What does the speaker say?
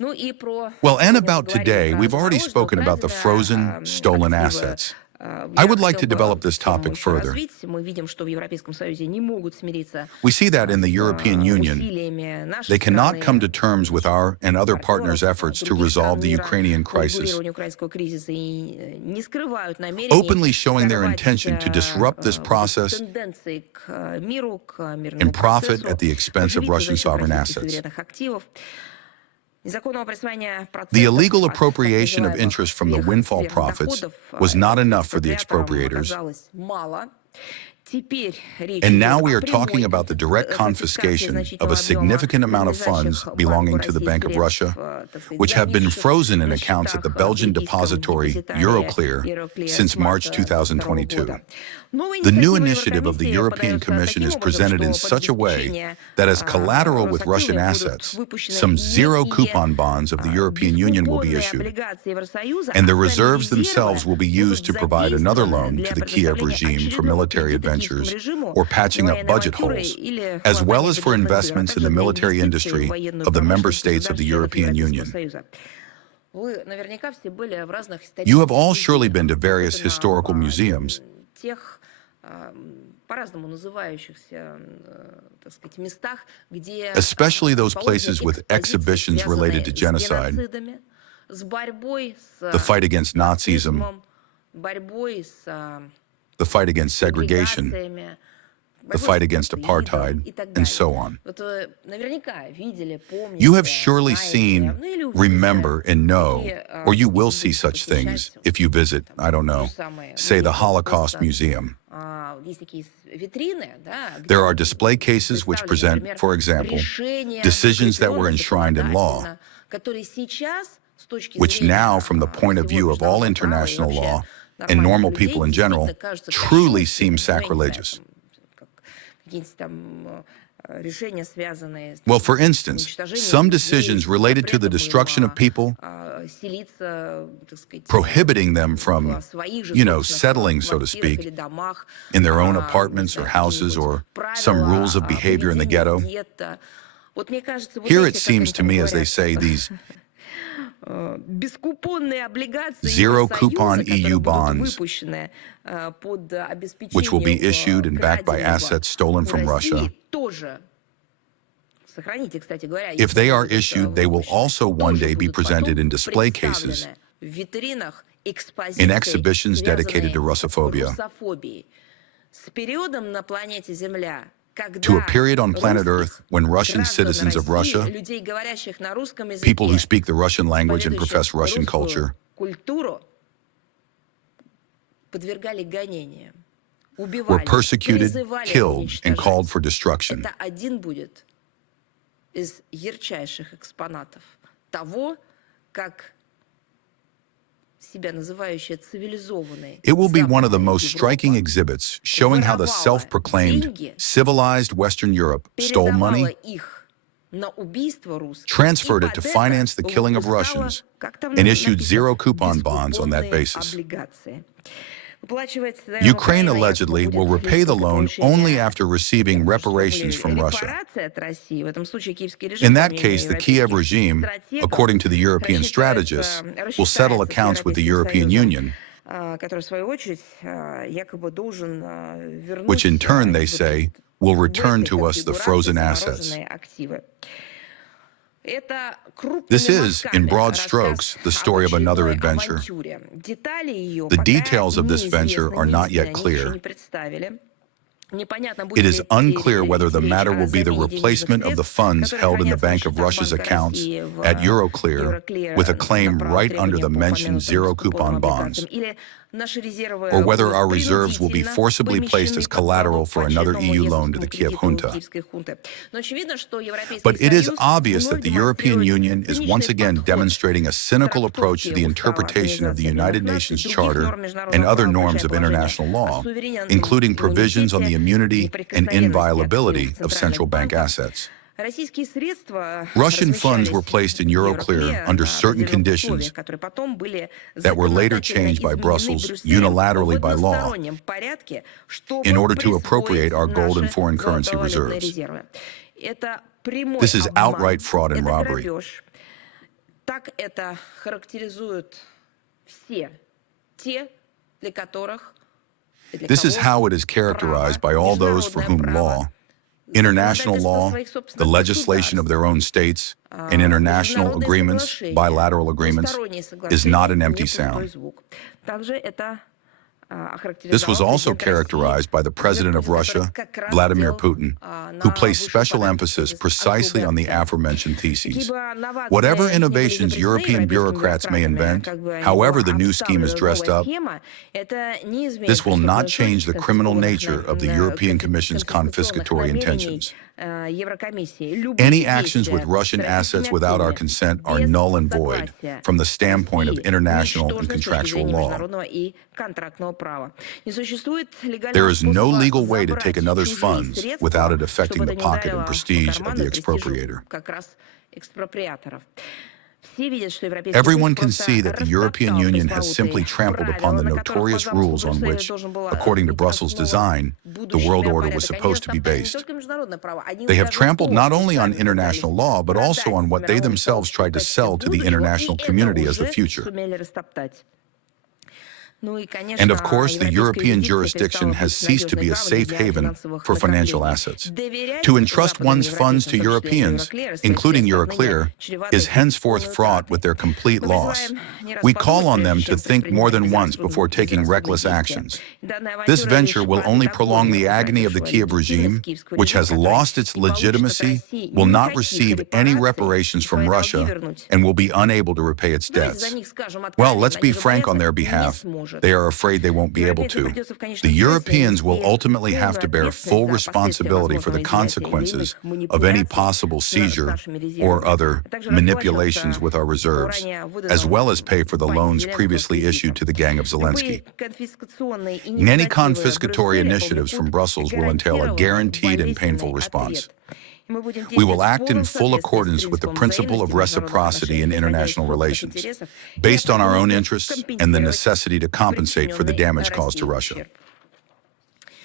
Well, and about today, we've already spoken about the frozen, stolen assets. I would like to develop this topic further. We see that in the European Union. They cannot come to terms with our and other partners' efforts to resolve the Ukrainian crisis, openly showing their intention to disrupt this process and profit at the expense of Russian sovereign assets. The illegal appropriation of interest from the windfall profits was not enough for the expropriators. And now we are talking about the direct confiscation of a significant amount of funds belonging to the Bank of Russia, which have been frozen in accounts at the Belgian depository Euroclear since March 2022. The new initiative of the European Commission is presented in such a way that as collateral with Russian assets, some zero-coupon bonds of the European Union will be issued, and the reserves themselves will be used to provide another loan to the Kiev regime for military adventures or patching up budget holes, as well as for investments in the military industry of the member states of the European Union. You have all surely been to various historical museums, especially those places with exhibitions related to genocide, the fight against Nazism, the fight against segregation, the fight against apartheid, and so on. You have surely seen, remember, and know, or you will see such things if you visit, I don't know, say the Holocaust Museum. There are display cases which present, for example, decisions that were enshrined in law, which now, from the point of view of all international law and normal people in general, truly seem sacrilegious. Well, for instance, some decisions related to the destruction of people, prohibiting them from, settling, so to speak, in their own apartments or houses, or some rules of behavior in the ghetto. Here it seems to me, as they say, these zero-coupon EU bonds, which will be issued and backed by assets stolen from Russia. If they are issued, they will also one day be presented in display cases, in exhibitions dedicated to Russophobia, to a period on planet Earth when Russian citizens of Russia, people who speak the Russian language and profess Russian culture, were persecuted, killed, and called for destruction. It will be one of the most striking exhibits showing how the self-proclaimed civilized Western Europe stole money, transferred it to finance the killing of Russians, and issued zero-coupon bonds on that basis. Ukraine allegedly will repay the loan only after receiving reparations from Russia. In that case, the Kiev regime, according to the European strategists, will settle accounts with the European Union, which in turn, they say, will return to us the frozen assets. This is, in broad strokes, the story of another adventure. The details of this venture are not yet clear. It is unclear whether the matter will be the replacement of the funds held in the Bank of Russia's accounts at Euroclear with a claim right under the mentioned zero-coupon bonds, or whether our reserves will be forcibly placed as collateral for another EU loan to the Kiev junta. But it is obvious that the European Union is once again demonstrating a cynical approach to the interpretation of the United Nations Charter and other norms of international law, including provisions on the immunity and inviolability of central bank assets. Russian funds were placed in Euroclear under certain conditions that were later changed by Brussels unilaterally by law in order to appropriate our gold and foreign currency reserves. This is outright fraud and robbery. Так это характеризуют все те, для которых This is how it is characterized by all those for whom law, international law, the legislation of their own states, and international agreements, bilateral agreements, is not an empty sound. This was also characterized by the President of Russia, Vladimir Putin, who placed special emphasis precisely on the aforementioned theses. Whatever innovations European bureaucrats may invent, however the new scheme is dressed up, this will not change the criminal nature of the European Commission's confiscatory intentions. Any actions with Russian assets without our consent are null and void from the standpoint of international and contractual law. There is no legal way to take another's funds without it affecting the pocket and prestige of the expropriator. Everyone can see that the European Union has simply trampled upon the notorious rules on which, according to Brussels' design, the world order was supposed to be based. They have trampled not only on international law, but also on what they themselves tried to sell to the international community as the future. And of course, the European jurisdiction has ceased to be a safe haven for financial assets. To entrust one's funds to Europeans, including Euroclear, is henceforth fraught with their complete loss. We call on them to think more than once before taking reckless actions. This venture will only prolong the agony of the Kiev regime, which has lost its legitimacy, will not receive any reparations from Russia, and will be unable to repay its debts. Well, let's be frank on their behalf. They are afraid they won't be able to. The Europeans will ultimately have to bear full responsibility for the consequences of any possible seizure or other manipulations with our reserves, as well as pay for the loans previously issued to the gang of Zelensky. Any confiscatory initiatives from Brussels will entail a guaranteed and painful response. We will act in full accordance with the principle of reciprocity in international relations, based on our own interests and the necessity to compensate for the damage caused to Russia.